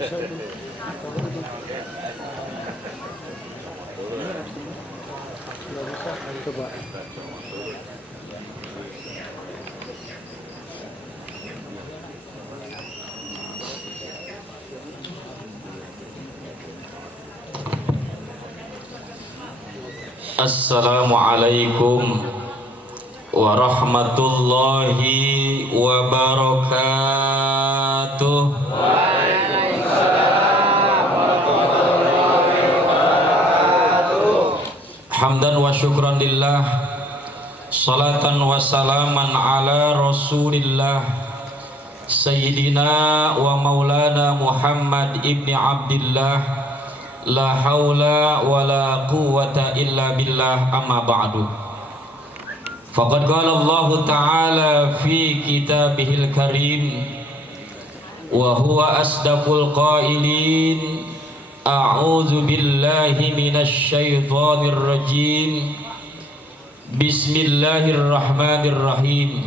Coba. Assalamualaikum warahmatullahi wabarakatuh. Hamdan wa syukran lillah, salatan wa salaman ala rasulillah, sayyidina wa maulana Muhammad ibni Abdillah, la hawla wa la quwwata illa billah, amma ba'du. Faqad qala Allah ta'ala fi kitabihil karim wa huwa asdaqul qailin. A'udzu billahi minasy syaithanir rajim. Bismillahirrahmanirrahim.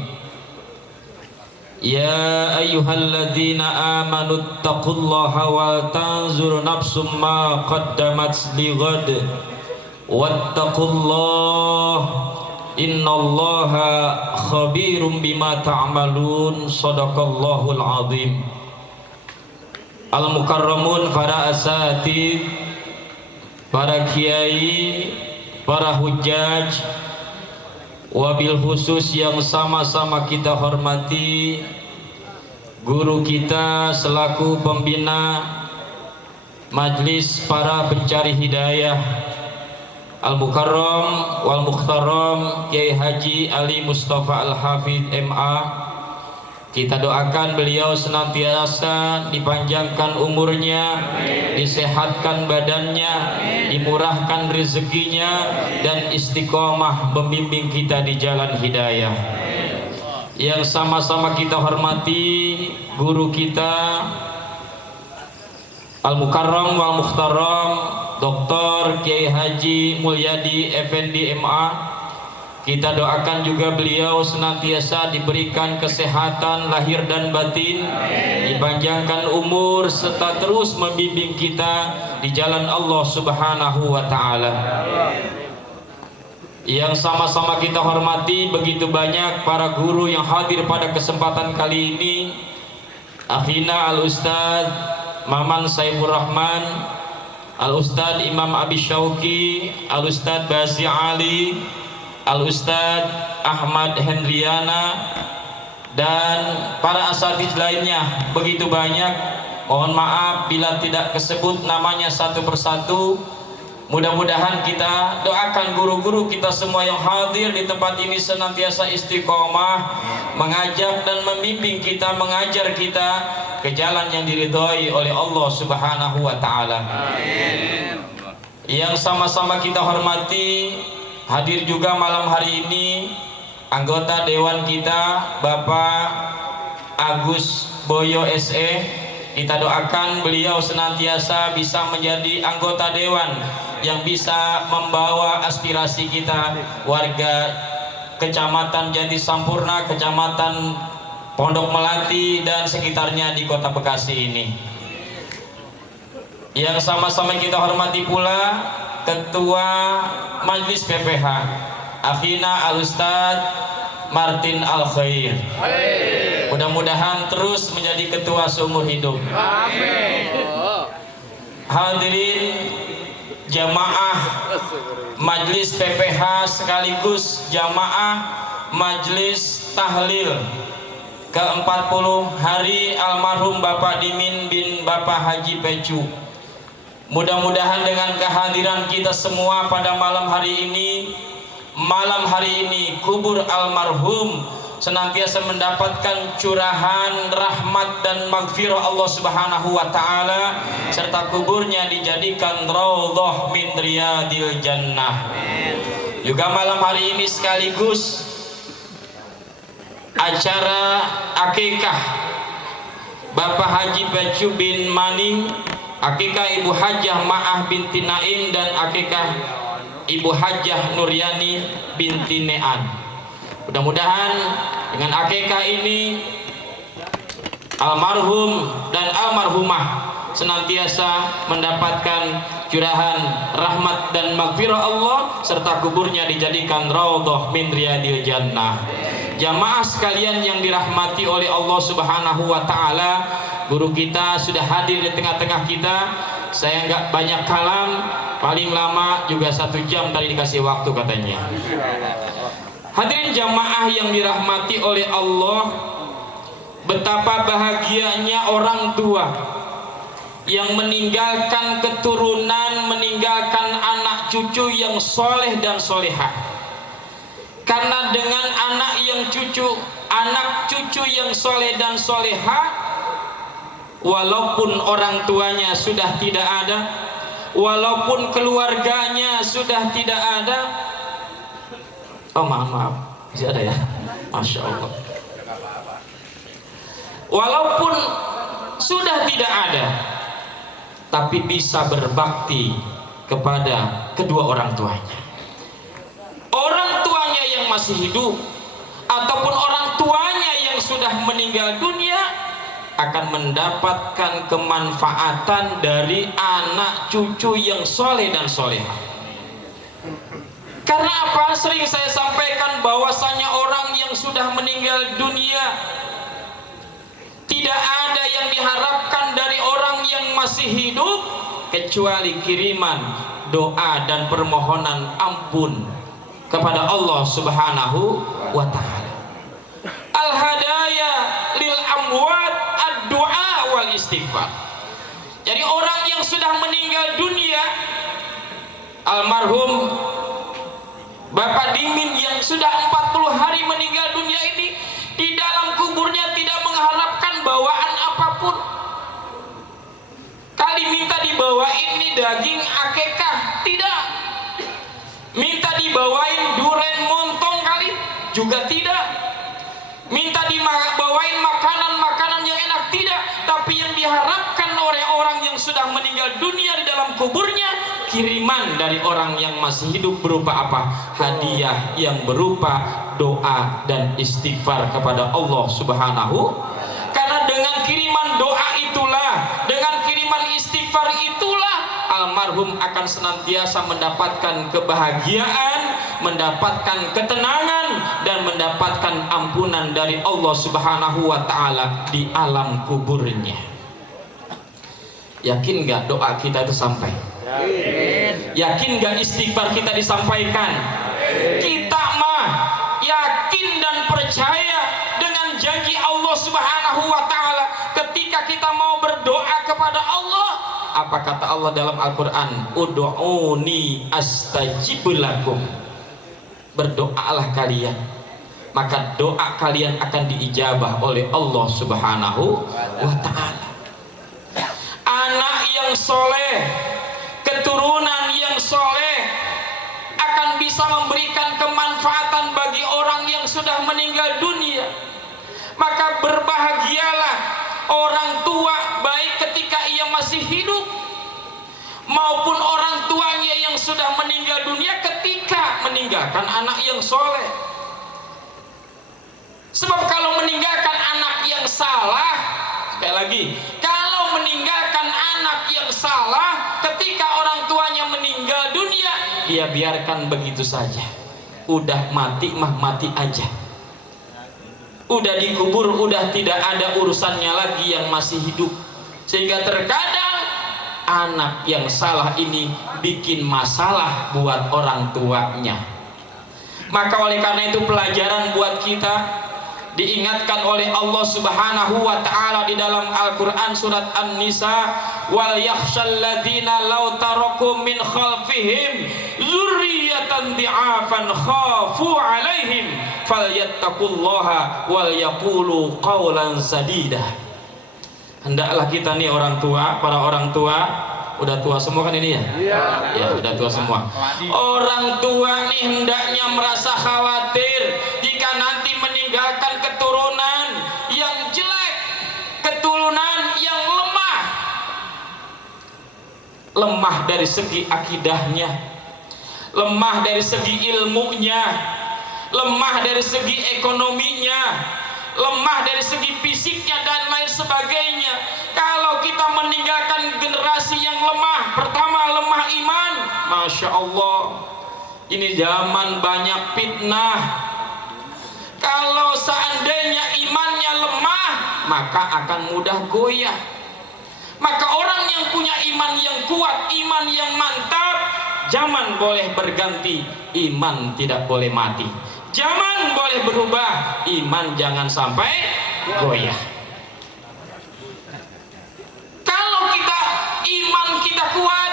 Ya ayyuhalladzina amanu taqullaha wa tanzur nafsum ma qaddamat lighad wattaqullaha innallaha khabirum bima ta'malun. Shadaqallahul azim. Al-mukarramun, para asatid, para kiai, para hujjaj, wabil khusus yang sama-sama kita hormati guru kita selaku pembina majlis para pencari hidayah, Al-Mukarram wal Mukhtaram Kiai Haji Ali Mustafa Al-Hafidh MA. Kita doakan beliau senantiasa dipanjangkan umurnya, disehatkan badannya, dimurahkan rezekinya, dan istiqomah membimbing kita di jalan hidayah. Yang sama-sama kita hormati guru kita Al-Mukarram wal Mukhtaram Dr. Kiai Haji Mulyadi Effendi MA. Kita doakan juga beliau senantiasa diberikan kesehatan lahir dan batin, dipanjangkan umur, serta terus membimbing kita di jalan Allah Subhanahu wa Ta'ala. Yang sama-sama kita hormati begitu banyak para guru yang hadir pada kesempatan kali ini. Akhina Al-Ustadz Maman Saifur Rahman, Al-Ustadz Imam Abi Syauqi, Al-Ustadz Bazi Ali, Al-Ustadz Ahmad Hendriana, dan para asatidz lainnya begitu banyak. Mohon maaf bila tidak kesebut namanya satu persatu. Mudah-mudahan kita doakan guru-guru kita semua yang hadir di tempat ini senantiasa istiqomah mengajak dan membimbing kita, mengajar kita ke jalan yang diridhoi oleh Allah Subhanahu wa Ta'ala. Yang sama-sama kita hormati, hadir juga malam hari ini anggota dewan kita Bapak Agus Boyo SE. Kita doakan beliau senantiasa bisa menjadi anggota dewan yang bisa membawa aspirasi kita warga Kecamatan Jati Sampurna, Kecamatan Pondok Melati dan sekitarnya di Kota Bekasi ini. Yang sama-sama kita hormati pula Ketua Majlis PPH Akhina Al-Ustadz Martin Al-Khair. Mudah-mudahan terus menjadi ketua seumur hidup. Hadirin jamaah Majlis PPH sekaligus jamaah Majlis Tahlil ke-40 hari almarhum Bapak Dimin bin Bapak Haji Pecu. Mudah-mudahan dengan kehadiran kita semua pada malam hari ini kubur almarhum senantiasa mendapatkan curahan rahmat dan maghfirah Allah Subhanahu wa Ta'ala, serta kuburnya dijadikan raudhah min riyadil jannah. Juga malam hari ini sekaligus acara akikah Bapak Haji Pecu bin Maning, akikah Ibu Hajjah Ma'ah binti Naim, dan akikah Ibu Hajjah Nuryani binti Nean. Mudah-mudahan dengan akikah ini almarhum dan almarhumah senantiasa mendapatkan curahan rahmat dan maghfirah Allah, serta kuburnya dijadikan raudhah min riyadil jannah. Jamaah sekalian yang dirahmati oleh Allah Subhanahu wa taala, guru kita sudah hadir di tengah-tengah kita. Saya nggak banyak kalam, paling lama juga 1 jam tadi dikasih waktu katanya. Hadirin jamaah yang dirahmati oleh Allah, betapa bahagianya orang tua yang meninggalkan keturunan, meninggalkan anak cucu yang soleh dan solehah. Karena dengan anak cucu yang soleh dan solehah, walaupun orang tuanya sudah tidak ada, walaupun keluarganya sudah tidak ada, oh maaf, masih ada ya, Masya Allah. Walaupun sudah tidak ada, tapi bisa berbakti kepada kedua orang tuanya. Orang tuanya yang masih hidup ataupun orang tuanya yang sudah meninggal dunia akan mendapatkan kemanfaatan dari anak cucu yang soleh dan solehah. Karena apa? Sering saya sampaikan bahwasanya orang yang sudah meninggal dunia tidak ada yang diharapkan dari orang yang masih hidup kecuali kiriman doa dan permohonan ampun kepada Allah Subhanahu wa taala. Al-hadaya lil amwat ad-du'a wal istighfar. Jadi orang yang sudah meninggal dunia, almarhum Bapak Dimin yang sudah 40 hari meninggal dunia ini, di dalam kuburnya tidak mengharapkan bawaan apapun. Kali minta dibawain nih daging akekah, tidak. Minta dibawain duren montong kali, juga tidak. Minta dibawain makanan-makanan yang enak, tidak. Tapi yang diharapkan oleh orang yang sudah meninggal dunia di dalam kuburnya, kiriman dari orang yang masih hidup berupa apa? Hadiah yang berupa doa dan istighfar kepada Allah Subhanahu. Karena dengan kiriman doa itulah, dengan kiriman istighfar itulah, almarhum akan senantiasa mendapatkan kebahagiaan, mendapatkan ketenangan, dan mendapatkan ampunan dari Allah Subhanahu wa taala di alam kuburnya. Yakin gak doa kita itu sampai? Yakin gak istighfar kita disampaikan? Kita mah yakin dan percaya dengan janji Allah Subhanahu wa taala ketika kita mau berdoa kepada Allah. Apa kata Allah dalam Al-Qur'an? Ud'uni astajib lakum. Berdoalah kalian, maka doa kalian akan diijabah oleh Allah Subhanahu wa taala. Anak yang soleh, keturunan yang soleh akan bisa memberikan kemanfaatan bagi orang yang sudah meninggal dunia. Maka berbahagialah orang tua, baik ketika ia masih hidup maupun orang tuanya yang sudah meninggal dunia ketika meninggalkan anak yang soleh. Sebab kalau meninggalkan anak yang salah, sekali lagi, kalau meninggalkan anak yang salah ketika orang tuanya meninggal dunia, dia biarkan begitu saja. Udah mati mah mati aja. Udah dikubur, udah tidak ada urusannya lagi yang masih hidup. Sehingga terkadang anak yang salah ini bikin masalah buat orang tuanya. Maka oleh karena itu pelajaran buat kita, diingatkan oleh Allah Subhanahu wa taala di dalam Al-Qur'an surat An-Nisa, wal yakhshal ladzina law taraku min khalfihim dzurriyyatan dhi'afan khafu 'alaihim falyattaqullaha wal yaqulu qawlan sadida. Hendaklah kita nih orang tua, para orang tua, udah tua semua kan ini ya? Ya, udah tua semua. Orang tua nih hendaknya merasa khawatir jika nanti meninggalkan keturunan yang jelek, keturunan yang lemah. Lemah dari segi akidahnya, lemah dari segi ilmunya, lemah dari segi ekonominya, lemah dari segi fisiknya dan lain sebagainya. Kalau kita meninggalkan Masya Allah, ini zaman banyak fitnah. Kalau seandainya imannya lemah, maka akan mudah goyah. Maka orang yang punya iman yang kuat, iman yang mantap, zaman boleh berganti, iman tidak boleh mati. Zaman boleh berubah, iman jangan sampai goyah. Kalau iman kita kuat,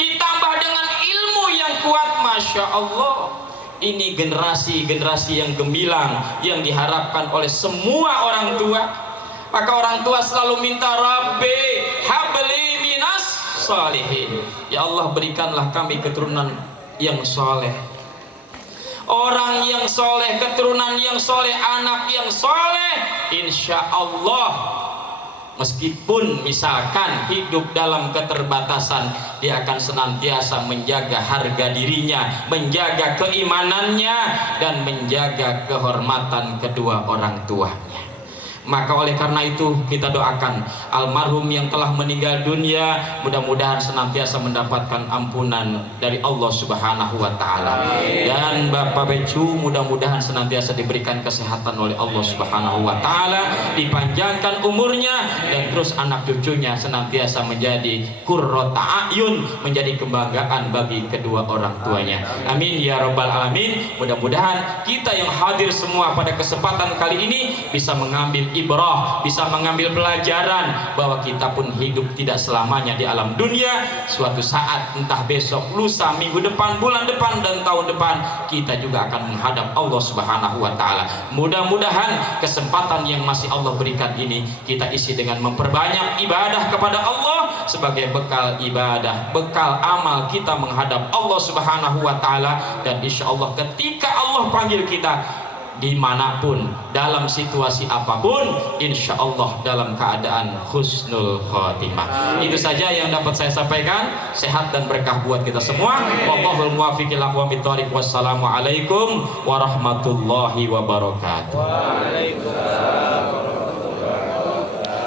ditambah dengan ilmu yang kuat, Masya Allah, ini generasi-generasi yang gemilang yang diharapkan oleh semua orang tua. Maka orang tua selalu minta, Rabbi habli minas salihin, ya Allah berikanlah kami keturunan yang soleh. Orang yang soleh, keturunan yang soleh, anak yang soleh, insya Allah meskipun misalkan hidup dalam keterbatasan, dia akan senantiasa menjaga harga dirinya, menjaga keimanannya, dan menjaga kehormatan kedua orang tuanya. Maka oleh karena itu kita doakan almarhum yang telah meninggal dunia, mudah-mudahan senantiasa mendapatkan ampunan dari Allah Subhanahu wa taala. Dan Bapak Becu mudah-mudahan senantiasa diberikan kesehatan oleh Allah Subhanahu wa taala, dipanjangkan umurnya, dan terus anak cucunya senantiasa menjadi qurrata ayun, menjadi kebanggaan bagi kedua orang tuanya. Amin ya rabbal alamin. Mudah-mudahan kita yang hadir semua pada kesempatan kali ini bisa mengambil ibrah, bisa mengambil pelajaran bahwa kita pun hidup tidak selamanya di alam dunia. Suatu saat, entah besok, lusa, minggu depan, bulan depan, dan tahun depan, kita juga akan menghadap Allah Subhanahu wa taala. Mudah-mudahan kesempatan yang masih Allah berikan ini kita isi dengan memperbanyak ibadah kepada Allah sebagai bekal ibadah, bekal amal kita menghadap Allah Subhanahu wa taala. Dan insya Allah ketika Allah panggil kita dimanapun, dalam situasi apapun, insya Allah dalam keadaan husnul khotimah. Itu saja yang dapat saya sampaikan. Sehat dan berkah buat kita semua. Wallahul muwaffiq ila aqwamit thoriq. Wassalamualaikum warahmatullahi wabarakatuh. Waalaikumsalam.